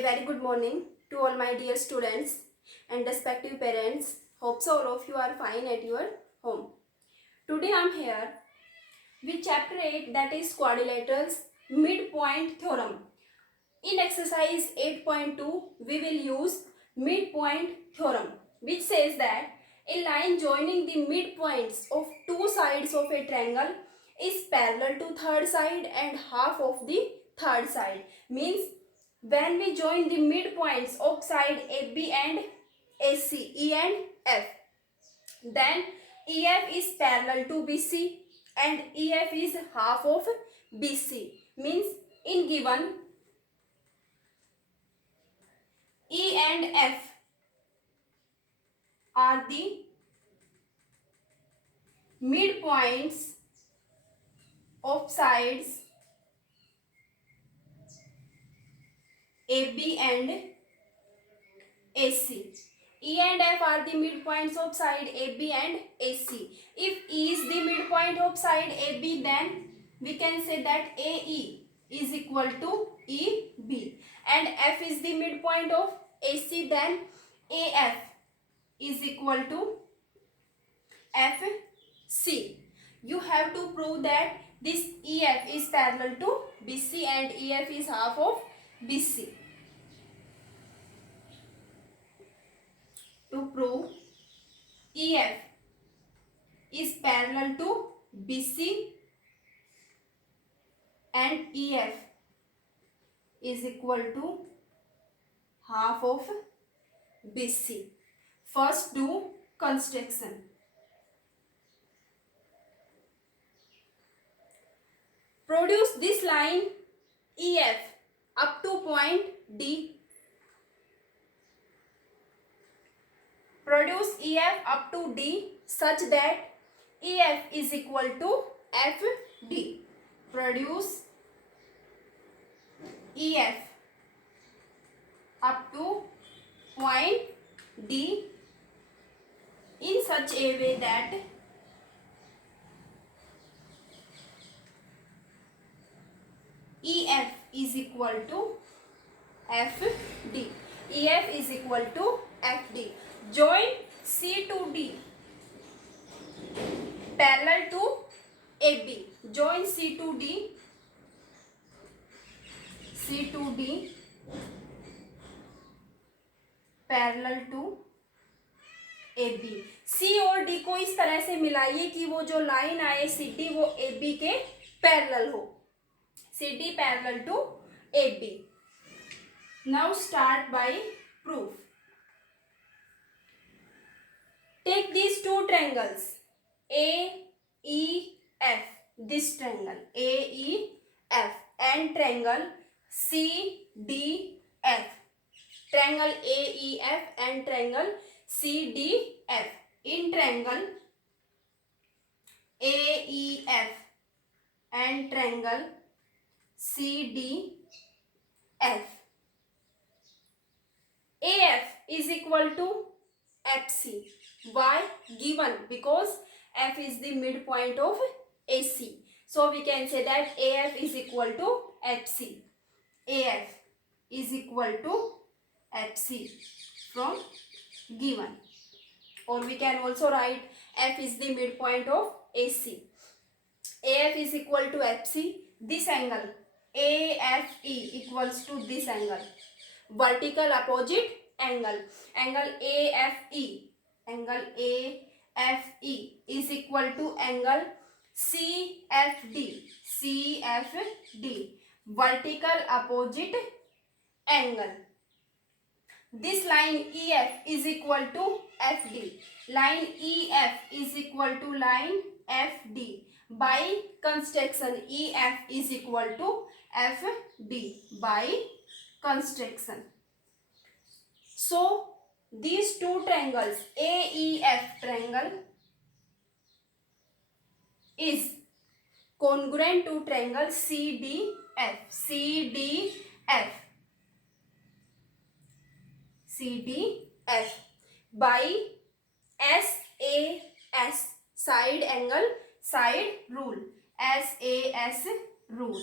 A very good morning to all my dear students and respective parents. Hope so all of you are fine at your home. Today I am here with chapter 8, that is Quadrilaterals midpoint theorem. In exercise 8.2 we will use midpoint theorem, which says that a line joining the midpoints of two sides of a triangle is parallel to third side and half of the third side. Means when we join the midpoints of side AB and AC, E and F, then EF is parallel to BC and EF is half of BC. Means in given E and F are the midpoints of sides AB and AC. E and F are the midpoints of side AB and AC. If E is the midpoint of side AB, then we can say that AE is equal to EB, and F is the midpoint of AC, then AF is equal to FC. You have to prove that this EF is parallel to BC and EF is half of BC. To prove EF is parallel to BC and EF is equal to half of BC. First do construction. Produce this line EF up to point D. Produce EF up to D such that EF is equal to FD. Produce EF up to point D in such a way that EF is equal to FD. EF is equal to FD. Join C to D parallel to AB. Join C to D. C to D parallel to AB. C और D को इस तरह से मिलाइए कि वो जो line आए CD वो AB के पैरेलल हो. CD parallel to AB. Now start by proof. Take these two triangles AEF, this triangle AEF, and triangle CDF. Triangle AEF and triangle CDF. In triangle AEF and triangle CDF, AF is equal to FC. Why? Given because F is the midpoint of AC. So we can say that AF is equal to FC. AF is equal to FC from given. Or we can also write F is the midpoint of AC. AF is equal to FC. This angle AFE equals to this angle. Vertical opposite angle. Angle AFE. Angle AFE is equal to angle CFD. CFD. Vertical opposite angle. This line EF is equal to FD. Line EF is equal to line FD. By construction, EF is equal to FD by construction. So these two triangles AEF triangle is congruent to triangle CDF. CDF by SAS, side angle side rule. SAS rule.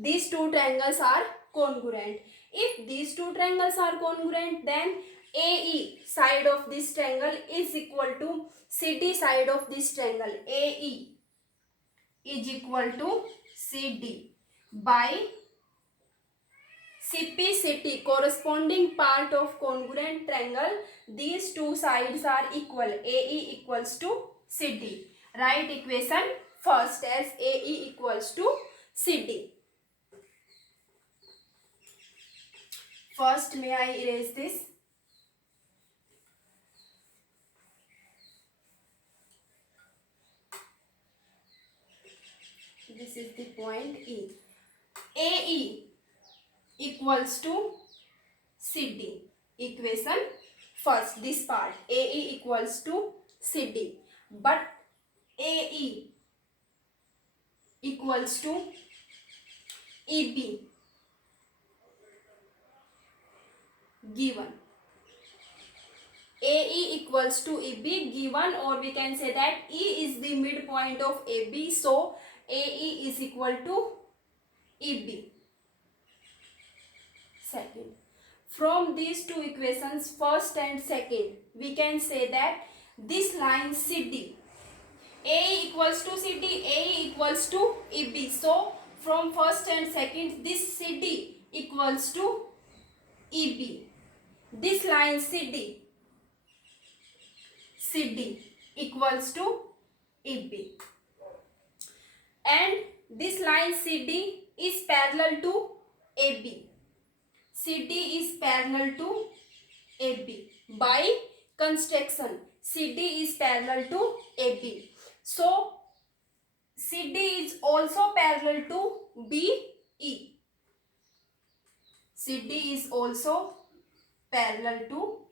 These two triangles are congruent. If these two triangles are congruent, then AE side of this triangle is equal to CD side of this triangle. AE is equal to CD by CP corresponding part of congruent triangle. These two sides are equal. AE equals to CD. Write equation first as AE equals to CD. First, may I erase this? This is the point E. AE equals to CD. Equation first, this part. AE equals to CD. But AE equals to EB given. AE equals to EB given, or we can say that E is the midpoint of AB. So AE is equal to EB. Second, from these two equations, first and second, we can say that this line CD, AE equals to CD, AE equals to EB. So from first and second, this CD equals to EB. This line CD equals to EB. And this line CD is parallel to AB. CD is parallel to AB. By construction, CD is parallel to AB. So CD is also parallel to BE. CD is also parallel to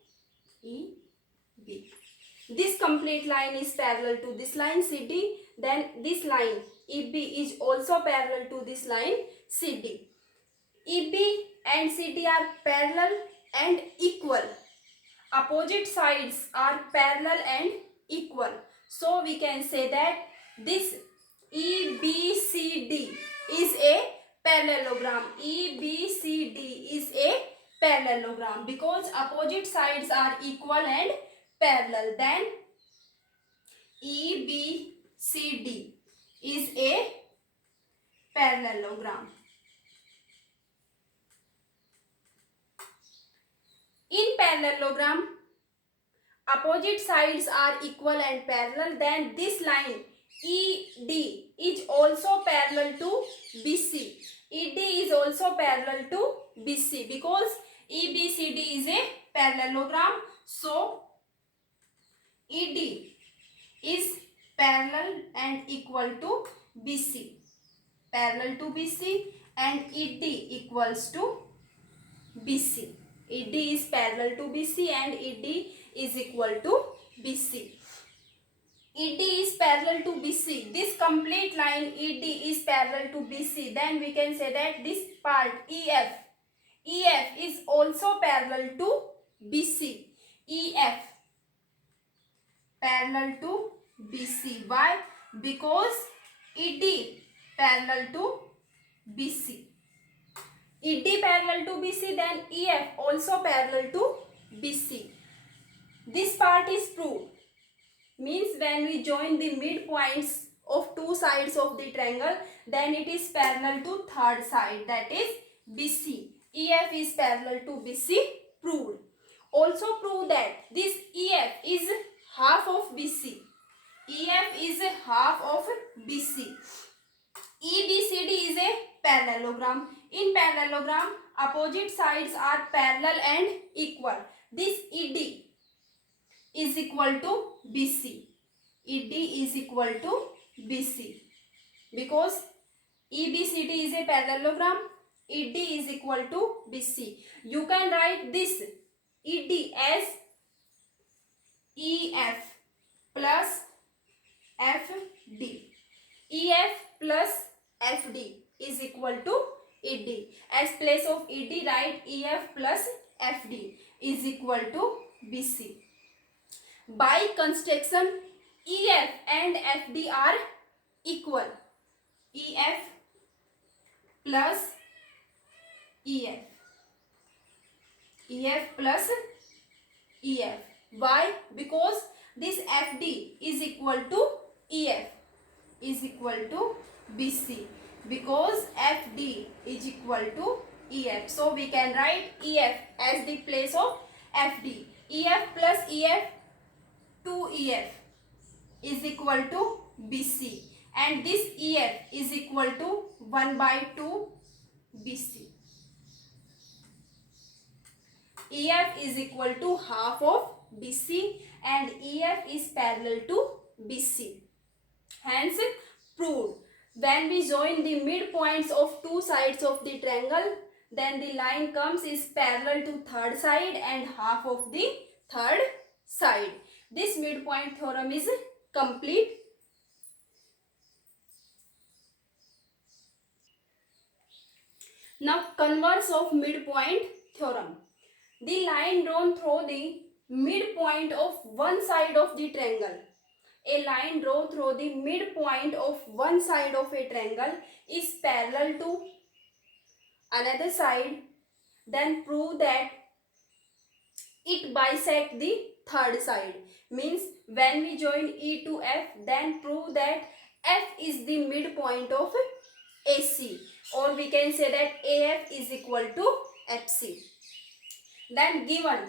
EB. This complete line is parallel to this line CD. Then this line EB is also parallel to this line CD. EB and CD are parallel and equal. Opposite sides are parallel and equal. So we can say that this EBCD is a parallelogram. EBCD is a parallelogram because opposite sides are equal and parallel. Then EBCD is a parallelogram. In parallelogram, opposite sides are equal and parallel. Then this line ED is also parallel to BC. ED is also parallel to BC because EBCD is a parallelogram. So ED is parallel and equal to BC. Parallel to BC and ED equals to BC. ED is parallel to BC and ED is equal to BC. ED is parallel to BC. This complete line ED is parallel to BC. Then we can say that this part EF is also parallel to BC. EF parallel to BC. Why? Because ED parallel to BC. ED parallel to BC, then EF also parallel to BC. This part is proved. Means when we join the midpoints of two sides of the triangle, then it is parallel to third side, that is BC. EF is parallel to BC, proved. Also prove that this EF is half of BC. EF is half of BC. EBCD is a parallelogram. In parallelogram, opposite sides are parallel and equal. This ED is equal to BC. ED is equal to BC. Because EBCD is a parallelogram, ED is equal to BC. You can write this ED as EF plus FD. EF plus FD is equal to ED. As place of ED, write EF plus FD is equal to BC. By construction, EF and FD are equal. EF plus EF. EF plus EF. Why? Because this FD is equal to EF is equal to BC, because FD is equal to EF. So we can write EF as the place of FD. EF plus EF, 2EF is equal to BC, and this EF is equal to 1 by 2 BC. EF is equal to half of BC and EF is parallel to BC. Hence proved. When we join the midpoints of two sides of the triangle, then the line comes is parallel to third side and half of the third side. This midpoint theorem is complete. Now converse of midpoint theorem. The line drawn through the midpoint of one side of the triangle. A line drawn through the midpoint of one side of a triangle is parallel to another side, then prove that it bisects the third side. Means when we join E to F, then prove that F is the midpoint of AC, or we can say that AF is equal to FC. Then given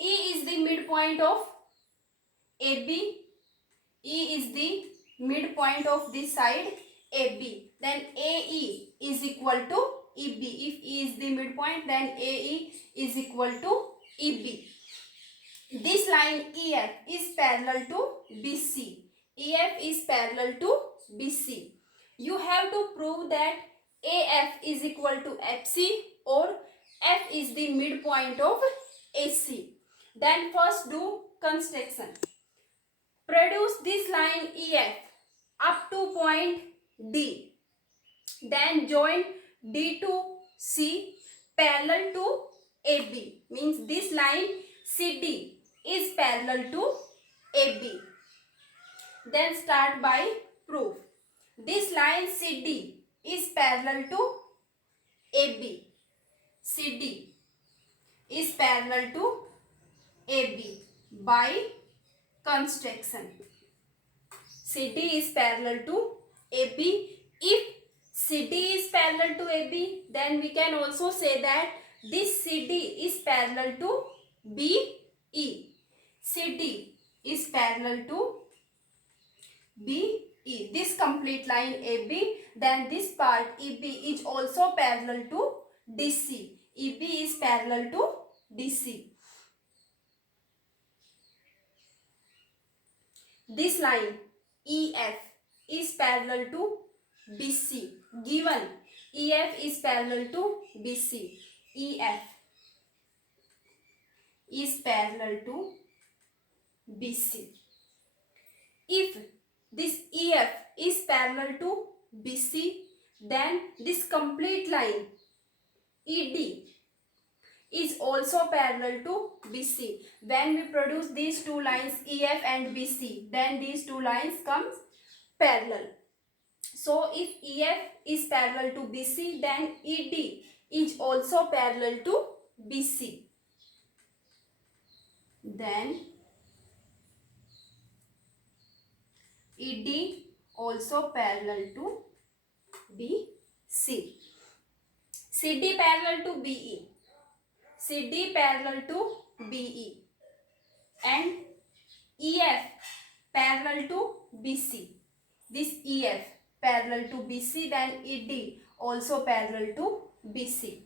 E is the midpoint of AB, E is the midpoint of this side AB, then AE is equal to EB. If E is the midpoint, then AE is equal to EB. This line EF is parallel to BC. EF is parallel to BC. You have to prove that AF is equal to FC or F is the midpoint of AC. Then first do construction. Produce this line EF up to point D. Then join D to C parallel to AB. Means this line CD is parallel to AB. Then start by proof. This line CD is parallel to AB. CD is parallel to AB by construction. CD is parallel to AB. If CD is parallel to AB, then we can also say that this CD is parallel to BE. CD is parallel to BE. This complete line AB, then this part EB is also parallel to DC. EB is parallel to DC. This line EF is parallel to BC. Given EF is parallel to BC, EF is parallel to BC. If this EF is parallel to BC, then this complete line ED is also parallel to BC. When we produce these two lines EF and BC, then these two lines comes parallel. So if EF is parallel to BC, then ED is also parallel to BC. Then ED also parallel to BC. CD parallel to BE. CD parallel to BE. And EF parallel to BC. This EF parallel to BC, then ED also parallel to BC.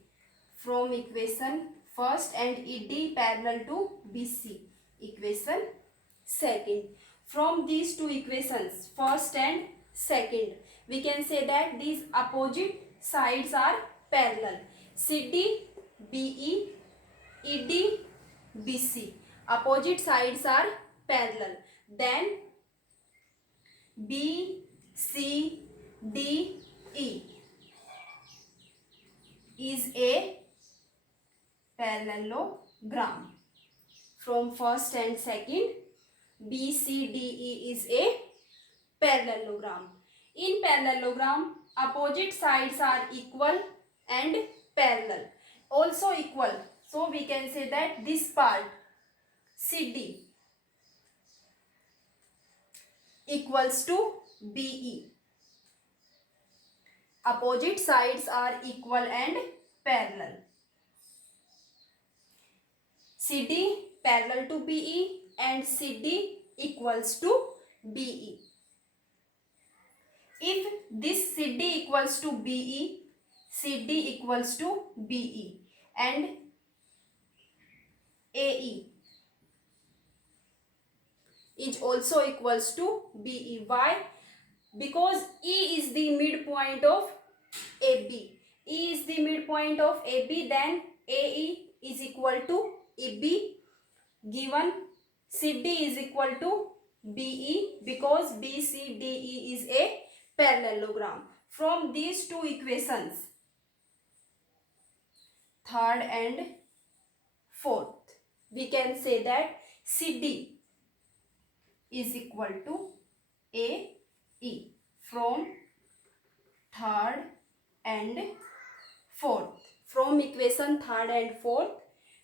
From equation first and ED parallel to BC. Equation second. From these two equations, first and second, we can say that these opposite sides are parallel. CD, BE, ED, BC. Opposite sides are parallel. Then B, C, D, E is a parallelogram. From first and second, B, C, D, E is a parallelogram. In parallelogram, opposite sides are equal and parallel. also equal. So we can say that this part CD equals to BE. Opposite sides are equal and parallel. CD parallel to BE and CD equals to BE. If this CD equals to BE, CD equals to BE and AE is also equals to BE. Why? Because E is the midpoint of AB. E is the midpoint of AB, then AE is equal to EB, given CD is equal to BE because BCDE is a parallelogram. From these two equations, third and fourth, we can say that CD is equal to AE from third and fourth. From equation third and fourth,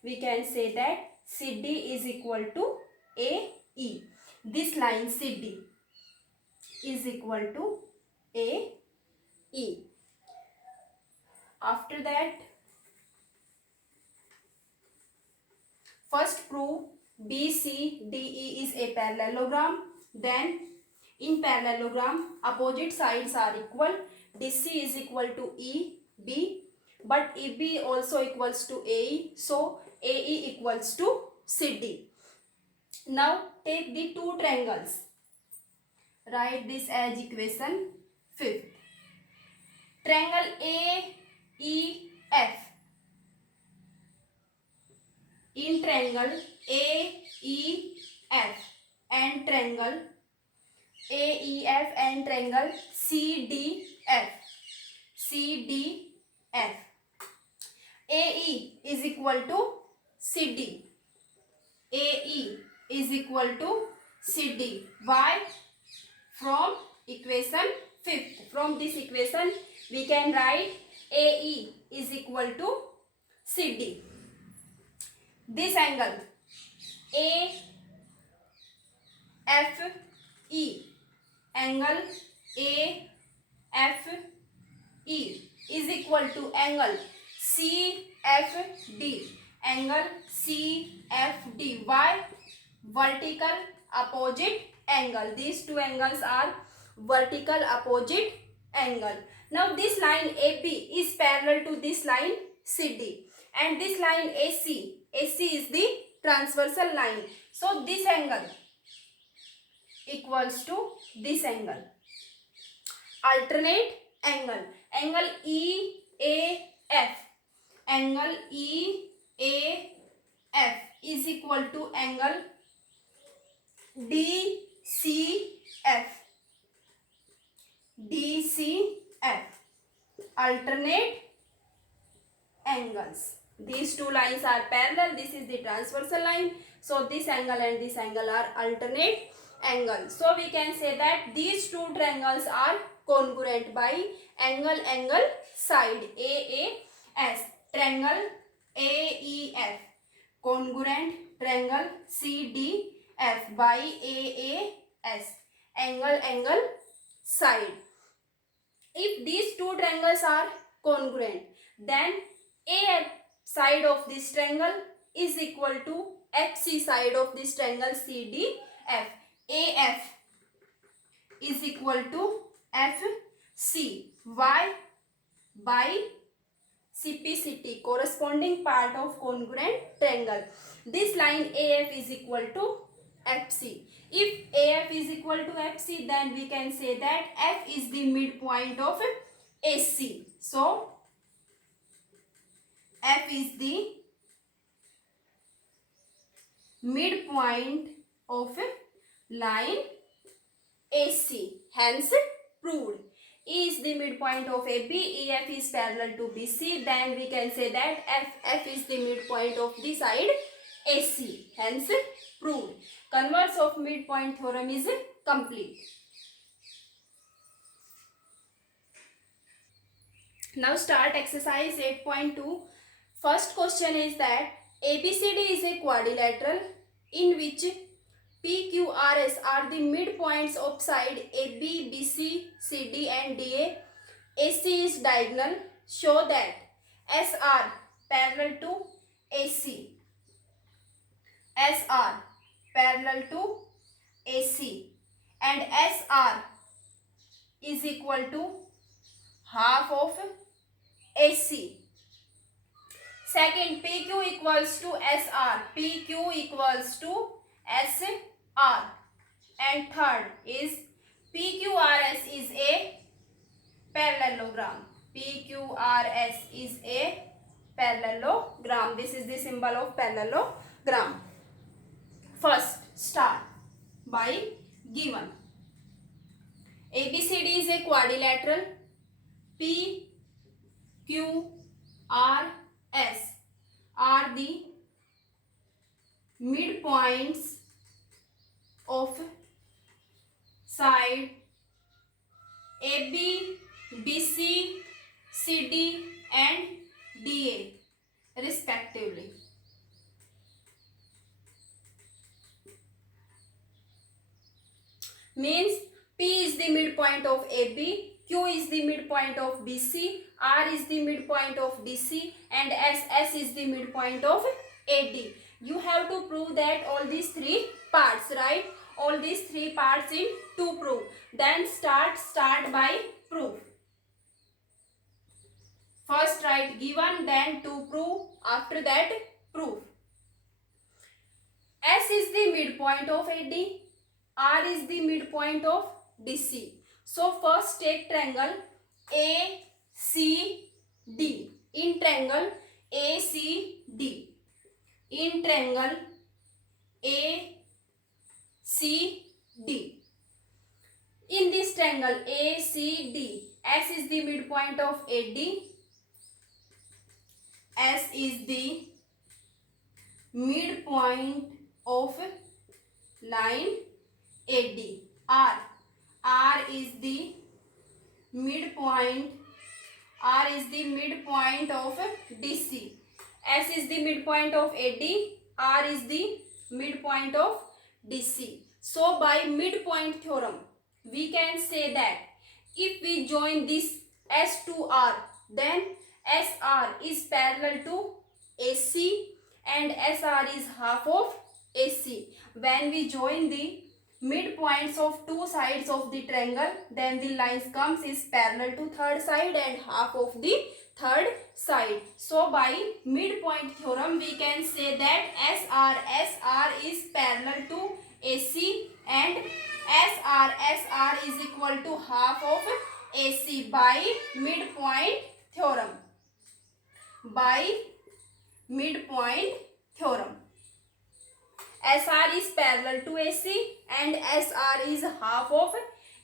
we can say that CD is equal to AE. This line CD is equal to AE. After that, first prove BCDE is a parallelogram. Then in parallelogram, opposite sides are equal. DC is equal to EB, but EB also equals to AE. So AE equals to CD. Now take the two triangles. Write this as equation 5th. Triangle AEF. In triangle AEF and triangle AEF and triangle CDF. CDF. AE is equal to CD. AE is equal to CD. Why? From equation 5th. From this equation, we can write AE is equal to CD. This angle AFE, angle AFE is equal to angle CFD. Angle CFD. Why? Vertical opposite angle. These two angles are vertical opposite angle. Now this line AB is parallel to this line CD, and this line AC is the transversal line. So this angle equals to this angle. Alternate angle. Angle EAF. Angle EAF is equal to angle DCF. DCF. Alternate angles. These two lines are parallel. This is the transversal line. So this angle and this angle are alternate angles. So we can say that these two triangles are congruent by angle side. AAS. Triangle AEF. Congruent triangle CDF by AAS. Angle side. If these two triangles are congruent, then AF side of this triangle is equal to FC side of this triangle CDF. AF is equal to FC. Why? By CPCT, corresponding part of congruent triangle. This line AF is equal to FC. If AF is equal to FC, then we can say that F is the midpoint of AC. So F is the midpoint of line AC. Hence proved. E is the midpoint of AB. EF is parallel to BC. Then we can say that F is the midpoint of the side AC. Hence proved. Converse of midpoint theorem is complete. Now start exercise 8.2. First question is that ABCD is a quadrilateral in which PQRS are the midpoints of side AB, BC, CD and DA. AC is diagonal. Show that SR parallel to AC. SR parallel to AC and SR is equal to half of AC. Second, PQ equals to SR. PQ equals to SR. And third is PQRS is a parallelogram. PQRS is a parallelogram. This is the symbol of parallelogram. First, start by given. ABCD is a quadrilateral. P, Q, R, S are the midpoints of side AB, BC, CD and DA respectively. Means P is the midpoint of AB, Q is the midpoint of BC, R is the midpoint of DC and S is the midpoint of AD. You have to prove that all these three parts, right? All these three parts in to prove. Then start by proof. First write given, then to prove, after that proof. S is the midpoint of AD, R is the midpoint of DC. So first take triangle ACD. In triangle ACD. In triangle ACD. In this triangle ACD, S is the midpoint of AD. S is the midpoint of line AD. R is the midpoint. R is the midpoint of DC. S is the midpoint of AD. R is the midpoint of DC. So by midpoint theorem, we can say that if we join this S to R, then SR is parallel to AC and SR is half of AC. When we join the midpoints of two sides of the triangle, then the lines comes is parallel to third side and half of the third side. So by midpoint theorem, we can say that SR is parallel to AC and SR is equal to half of AC by midpoint theorem. By midpoint theorem, SR is parallel to AC and SR is half of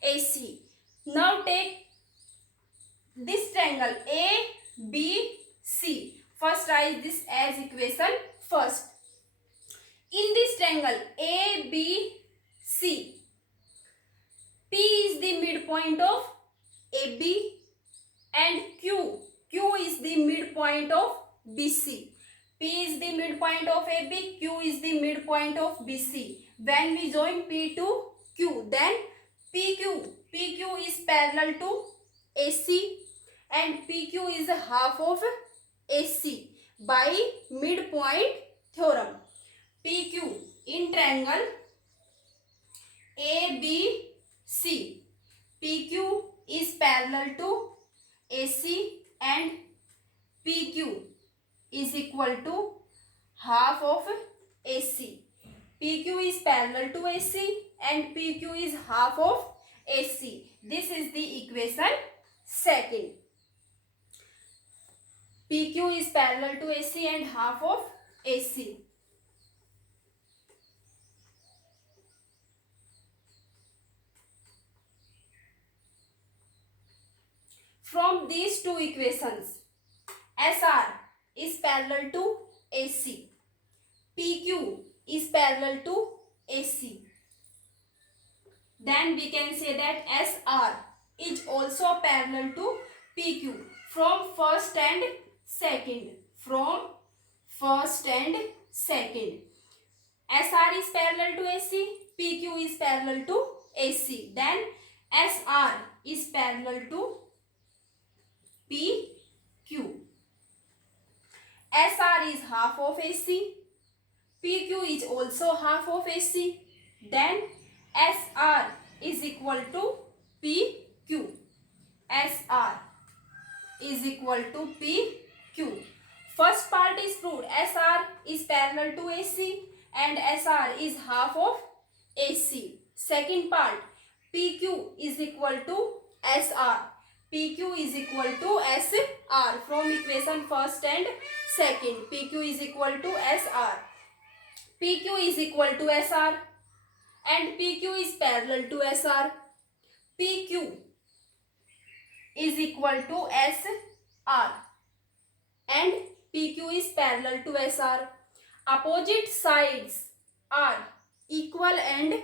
AC. Now take this triangle ABC. First write this as equation first. In this triangle ABC, P is the midpoint of AB and Q is the midpoint of BC. P is the midpoint of AB, Q is the midpoint of BC. When we join P to Q, then PQ is parallel to AC and PQ is half of AC by midpoint theorem. PQ in triangle ABC, PQ is parallel to AC and PQ is equal to half of AC. PQ is parallel to AC and PQ is half of AC. This is the equation second. PQ is parallel to AC and half of AC. From these two equations, SR is parallel to AC, PQ is parallel to AC. Then we can say that SR is also parallel to PQ from first and second. from first and second. SR is parallel to AC, PQ is parallel to AC. Then SR is parallel to PQ. SR is half of AC, PQ is also half of AC. Then SR is equal to PQ. SR is equal to PQ. First part is proved. SR is parallel to AC and SR is half of AC. Second part, PQ is equal to SR. PQ is equal to SR. From equation first and second, PQ is equal to SR. PQ is equal to SR and PQ is parallel to SR. PQ is equal to SR and PQ is parallel to SR. Opposite sides are equal and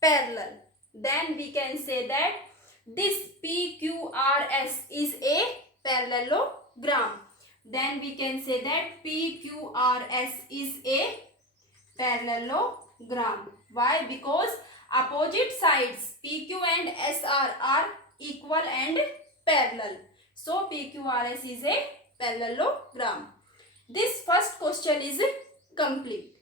parallel. Then we can say that this PQRS is a parallelogram. Then we can say that PQRS is a parallelogram. Why? Because opposite sides PQ and SR are equal and parallel. So PQRS is a parallelogram. This first question is complete.